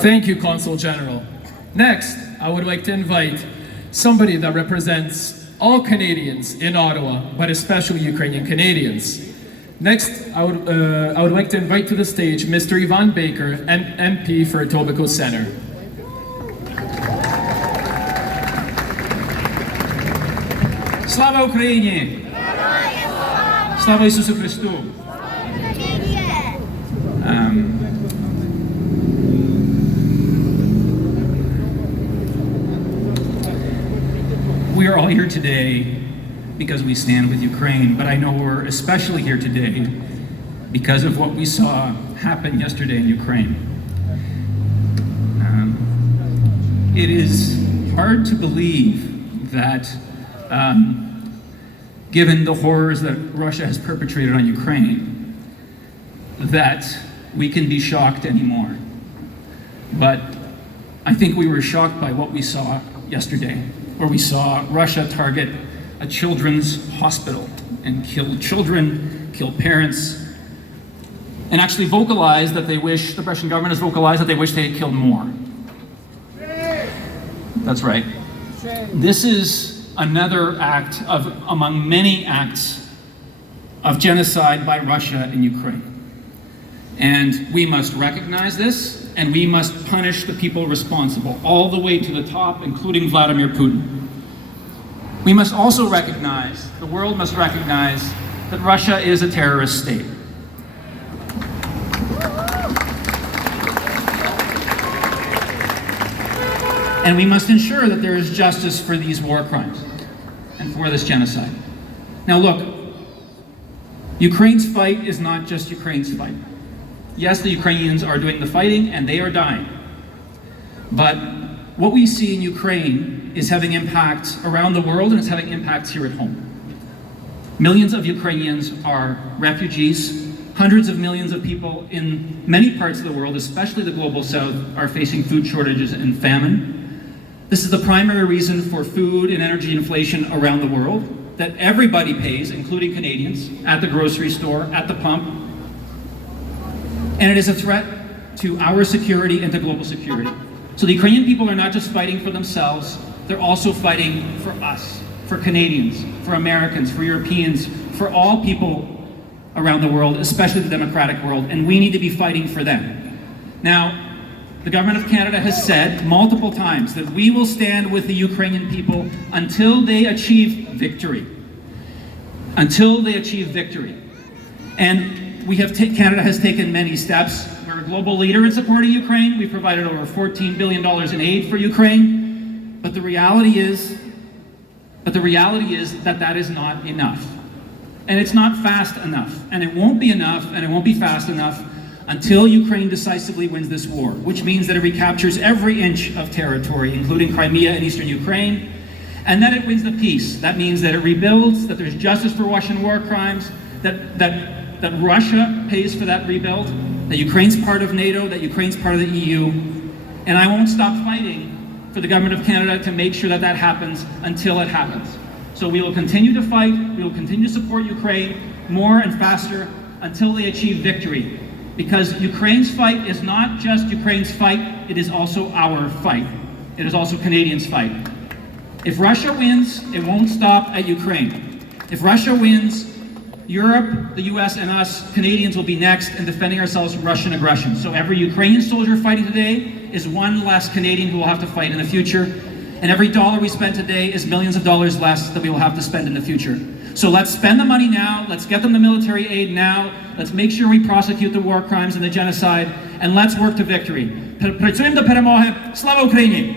Thank you, Consul General. Next, I would like to invite somebody that represents all Canadians in Ottawa, but especially Ukrainian Canadians. Next, I would like to invite to the stage Mr. Ivan Baker, MP for Etobicoke Centre. Слава Україні! Слава Ісусу Христу! We are all here today because we stand with Ukraine, but I know we're especially here today because of what we saw happen yesterday in Ukraine. It is hard to believe that given the horrors that Russia has perpetrated on Ukraine, that we can be shocked anymore. But I think we were shocked by what we saw yesterday, where we saw Russia target a children's hospital and kill children, kill parents, and actually vocalize that they wish, the Russian government has vocalized that they wish they had killed more. That's right. This is another act among many acts of genocide by Russia in Ukraine. And we must recognize this, and we must punish the people responsible, all the way to the top, including Vladimir Putin. We must also recognize, the world must recognize, that Russia is a terrorist state. And we must ensure that there is justice for these war crimes and for this genocide. Now look, Ukraine's fight is not just Ukraine's fight. Yes, the Ukrainians are doing the fighting and they are dying. But what we see in Ukraine is having impacts around the world, and it's having impacts here at home. Millions of Ukrainians are refugees. Hundreds of millions of people in many parts of the world, especially the global south, are facing food shortages and famine. This is the primary reason for food and energy inflation around the world that everybody pays, including Canadians, at the grocery store, at the pump. And it is a threat to our security and to global security. So the Ukrainian people are not just fighting for themselves, they're also fighting for us, for Canadians, for Americans, for Europeans, for all people around the world, especially the democratic world, and we need to be fighting for them. Now, the government of Canada has said multiple times that we will stand with the Ukrainian people until they achieve victory. Until they achieve victory. And Canada has taken many steps. We're a global leader in supporting Ukraine. We've provided over $14 billion in aid for Ukraine. But the reality is that that is not enough. And it's not fast enough. And it won't be enough, and it won't be fast enough until Ukraine decisively wins this war, which means that it recaptures every inch of territory, including Crimea and eastern Ukraine, and that it wins the peace. That means that it rebuilds, that there's justice for Russian war crimes, that Russia pays for that rebuild, that Ukraine's part of NATO, that Ukraine's part of the EU, and I won't stop fighting for the government of Canada to make sure that that happens until it happens. So we will continue to fight, we will continue to support Ukraine more and faster until they achieve victory. Because Ukraine's fight is not just Ukraine's fight, it is also our fight. It is also Canadians' fight. If Russia wins, it won't stop at Ukraine. If Russia wins, Europe, the US, and us, Canadians, will be next in defending ourselves from Russian aggression. So every Ukrainian soldier fighting today is one less Canadian who will have to fight in the future. And every dollar we spend today is millions of dollars less that we will have to spend in the future. So let's spend the money now, let's get them the military aid now, let's make sure we prosecute the war crimes and the genocide, and let's work to victory. Працюємо до перемоги. Слава Україні!